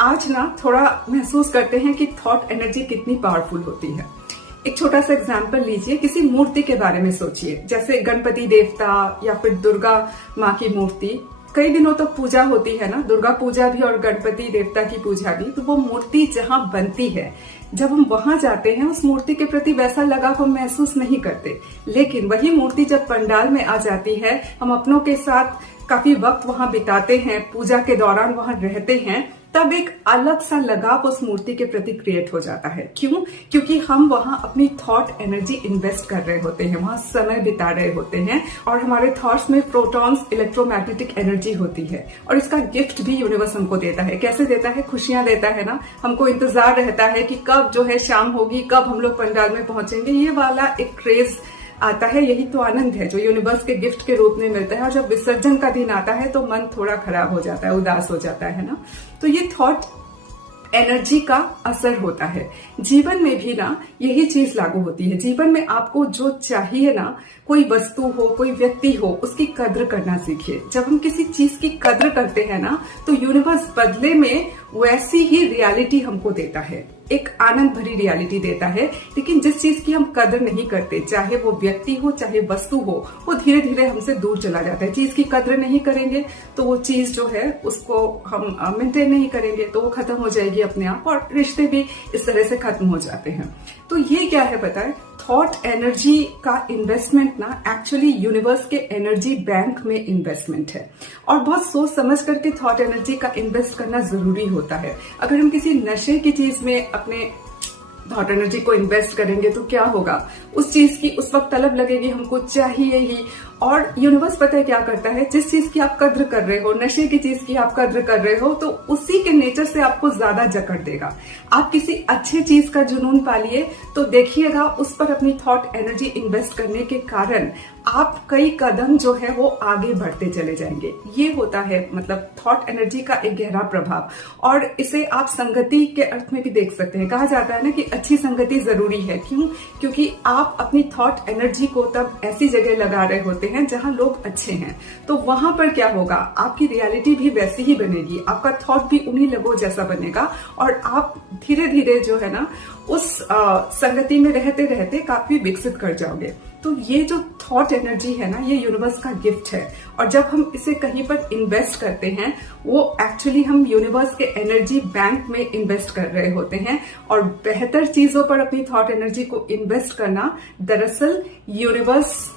आज ना थोड़ा महसूस करते हैं कि थॉट एनर्जी कितनी पावरफुल होती है। एक छोटा सा एग्जाम्पल लीजिए, किसी मूर्ति के बारे में सोचिए, जैसे गणपति देवता या फिर दुर्गा माँ की मूर्ति। कई दिनों तक पूजा होती है ना, दुर्गा पूजा भी और गणपति देवता की पूजा भी। तो वो मूर्ति जहाँ बनती है, जब हम वहां जाते हैं उस मूर्ति के प्रति वैसा लगाव हम महसूस नहीं करते। लेकिन वही मूर्ति जब पंडाल में आ जाती है, हम अपनों के साथ काफी वक्त वहां बिताते हैं, पूजा के दौरान वहां रहते हैं, तब एक अलग सा लगाव उस मूर्ति के प्रति क्रिएट हो जाता है। क्यों? क्योंकि हम वहां अपनी थॉट एनर्जी इन्वेस्ट कर रहे होते हैं, वहां समय बिता रहे होते हैं और हमारे थॉट्स में प्रोटॉन्स इलेक्ट्रोमैग्नेटिक एनर्जी होती है। और इसका गिफ्ट भी यूनिवर्स हमको देता है। कैसे देता है? खुशियां देता है ना। हमको इंतजार रहता है कि कब जो है शाम होगी, कब हम लोग पंडाल में पहुंचेंगे। ये वाला एक क्रेज आता है। यही तो आनंद है जो यूनिवर्स के गिफ्ट के रूप में मिलता है। और जब विसर्जन का दिन आता है तो मन थोड़ा खराब हो जाता है, उदास हो जाता है ना। तो ये थॉट एनर्जी का असर होता है। जीवन में भी ना यही चीज लागू होती है। जीवन में आपको जो चाहिए ना, कोई वस्तु हो, कोई व्यक्ति हो, उसकी कद्र करना सीखिए। जब हम किसी चीज की कद्र करते हैं ना, तो यूनिवर्स बदले में वैसी ही रियलिटी हमको देता है, एक आनंद भरी रियलिटी देता है। लेकिन जिस चीज की हम कदर नहीं करते, चाहे वो व्यक्ति हो चाहे वस्तु हो, वो धीरे धीरे हमसे दूर चला जाता है। चीज की कदर नहीं करेंगे तो वो चीज जो है उसको हम मेंटेन नहीं करेंगे तो वो खत्म हो जाएगी अपने आप, और रिश्ते भी इस तरह से खत्म हो जाते हैं। तो ये क्या है पता है? थॉट एनर्जी का इन्वेस्टमेंट ना एक्चुअली यूनिवर्स के एनर्जी बैंक में इन्वेस्टमेंट है। और बहुत सोच समझ करके थॉट एनर्जी का इन्वेस्ट करना जरूरी होता है। अगर हम किसी नशे की चीज में अपने थॉट एनर्जी को इन्वेस्ट करेंगे तो क्या होगा? उस चीज की उस वक्त तलब लगेगी, हमको चाहिए ही। और यूनिवर्स पता है क्या करता है? जिस चीज की आप कद्र कर रहे हो, नशे की चीज की आप कद्र कर रहे हो, तो उसी के नेचर से आपको ज्यादा जकड़ देगा। आप किसी अच्छे चीज का जुनून पालिए तो देखिएगा उस पर अपनी थॉट एनर्जी इन्वेस्ट करने के कारण आप कई कदम जो है वो आगे बढ़ते चले जाएंगे। ये होता है मतलब थॉट एनर्जी का एक गहरा प्रभाव। और इसे आप संगति के अर्थ में भी देख सकते हैं। कहा जाता है ना कि अच्छी संगति जरूरी है। क्यों? क्योंकि आप अपनी थॉट एनर्जी को तब ऐसी जगह लगा रहे होते हैं जहां लोग अच्छे हैं। तो वहां पर क्या होगा? आपकी रियलिटी भी वैसी ही बनेगी, आपका थॉट भी उन्हीं लोगों जैसा बनेगा और आप धीरे धीरे जो है ना उस संगति में रहते रहते काफी विकसित कर जाओगे। तो ये जो थॉट एनर्जी है ना, ये यूनिवर्स का गिफ्ट है। और जब हम इसे कहीं पर इन्वेस्ट करते हैं, वो एक्चुअली हम यूनिवर्स के एनर्जी बैंक में इन्वेस्ट कर रहे होते हैं। और बेहतर चीजों पर अपनी थॉट एनर्जी को इन्वेस्ट करना दरअसल यूनिवर्स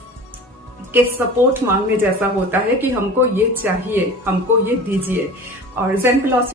के सपोर्ट मांगने जैसा होता है कि हमको ये चाहिए, हमको ये दीजिए। और ज़ेन फिलॉसफी